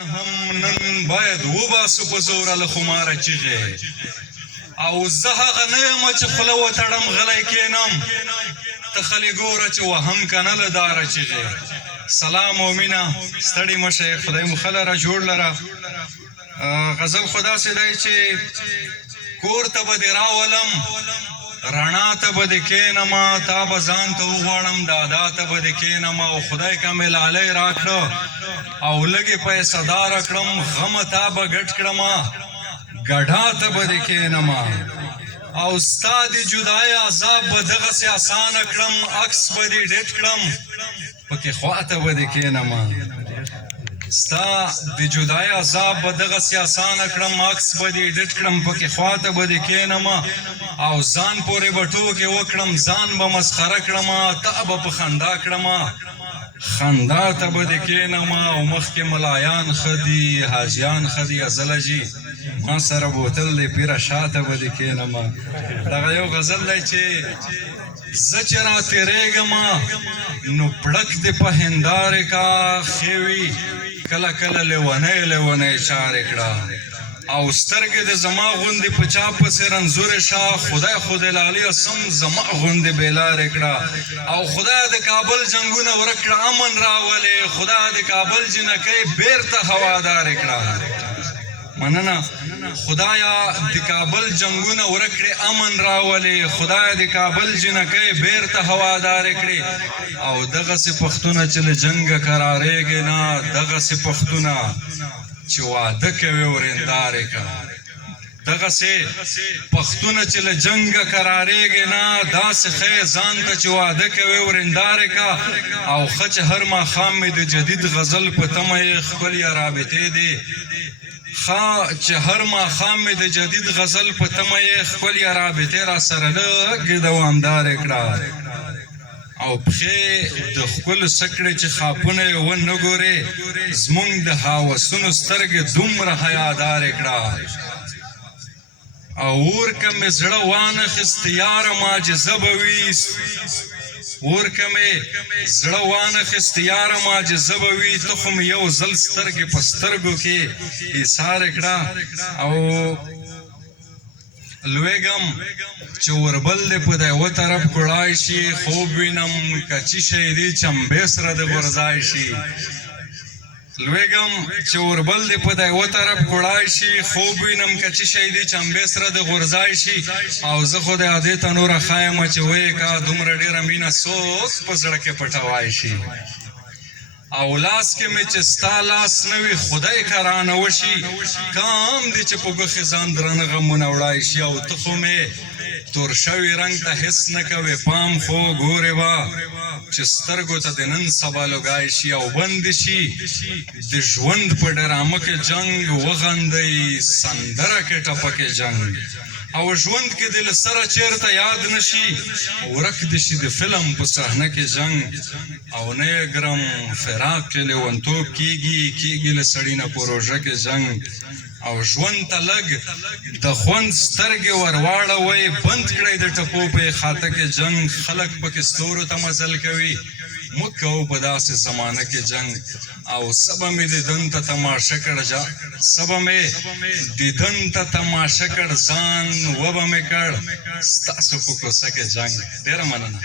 هم نن باید وباسو په زوره له خماره چیغې او زه هغه نه یم چې خوله وتړم غلی کینم ته خلې ګوره چې وهم که نه له داره چیغې سلام او مینه ستړي مه شئ خدای مو ښه لره جوړ لره غزل خو داسې دی چې کور ته به دې راولم رڼا ته به دې کښېنمه تا به ځان ته وغواړم دادا ته به دې کښېنمه او خدای که مې لالی راکړه او لږې پیسه داره کړم غمه تا به ګډ کړمه ګډا ته به دې کښېنمه او ستا د جدای عذاب به دغسې اسانه کړم عکس به دې ډیټ کړم پکې خوا ته به دې کښېنمه ستا د جدای عذاب به دغسې اسانه کړم عکس به دې ډیټ کړم پکې خوا ته به دې کښېنمه او ځان پورې به ټوکې وکړم ځان به مسخره کړمه تا به په خندا کړمه خندا ته به دې کښېنمه او مخکې ملایان ښه دي حاجیان ښه دي ازله جي ما سره بوتل دی پیره شاته به دې کښېنمه دغه یو غزل دی چې زه چې راتېرېږمه نو پړک دې په هندارې کا ښې وي کله کله لیونی لیونی چارې کړه او سترګې د زما غوندې په چا پسې رنځورې شه خدای خو دې لالي سم زما غوندې بېلارې کړه او خدای د کابل جنګونه ورک کړه امن راولې خدای د کابل جنکۍ بېرته هوادارې کړه مننه خدایا د کابل جنگونه ورک کړې امن راولې خدای د کابل جنکۍ بېرته هوادارې کړې او دغسې پښتونه چې له جنګه کرارېږي نه دغسې پښتونه چې واده کوي ورېندارې که دغسې پښتونه چې له جنګه کرارېږي نه داسې ښې ځان ته چې واده کوي ورېندارې که او ښه چې هر ماښام مې د جدید غزل په تمه یې ښکلې رابطې دي ښه چې هر ماښام مې د جدید غزل په تمه یې ښکلې رابطې را سره لږې دوامدارې کړه او پښې د ښکلو سکړې چې خاپونه یې ونه ګورې زمونږ د هاوسونو سترګې دومره حیادارې کړه او اور که مې زړه وانخیست یاره معجزه به وي اور که مې زړه وانخیست یاره معجزه به وي ته خو مې یو ځل سترګې په سترګو کې ایسارې کړه او لویږم چې اوربل دې په د یوه طرف کړای شي خوب وینم که چی شی دی چمبې سره د غورځای شي لویږم چې اوربل دې په د یوه طرف کړای شي خوب وینم که چی شی دی چمبې سره د غورځای شي او زه خو د ادې ته نوره ښایم چې وایې که دومره ډېره مینه څوک په زړه کې پټوای شي او لاس کې مې چې ستا لاس نه وي خدای که رانه وشي کام دی چې په ګوښې ځان درنه غمونه وړای شي او ته خو مې تور شوي رنګ ته هېڅ نه کوې پام خو ګورې به چې سترګو ته د نن سبا لوګای شي او بند شي د ژوند په ډرامه کې جنګ وغندئ سندره کې ټپکې جنګ او ژوند کې دې له سره چېرته یاد نه شي ورک دې شي د فلم په صحنه کې جنګ او نه یې ګرم فراق کې لیونتوب کېږي له سړي نه په روژه کې جنګ او ژوند ته لږ د خوند سترګې ورواړوئ بند کړئ د ټپو په خاطه کې جنګ خلک پکې ستورو ته مزل کوي موږ کوو په داسې زمانه کې جنګ او سبه مې دیدن ته تماشه کړ سبه مې دیدن ته تماشه کړ ځان وبه مې کړ ستاسو په کوڅه کې جنګ ډېره مننه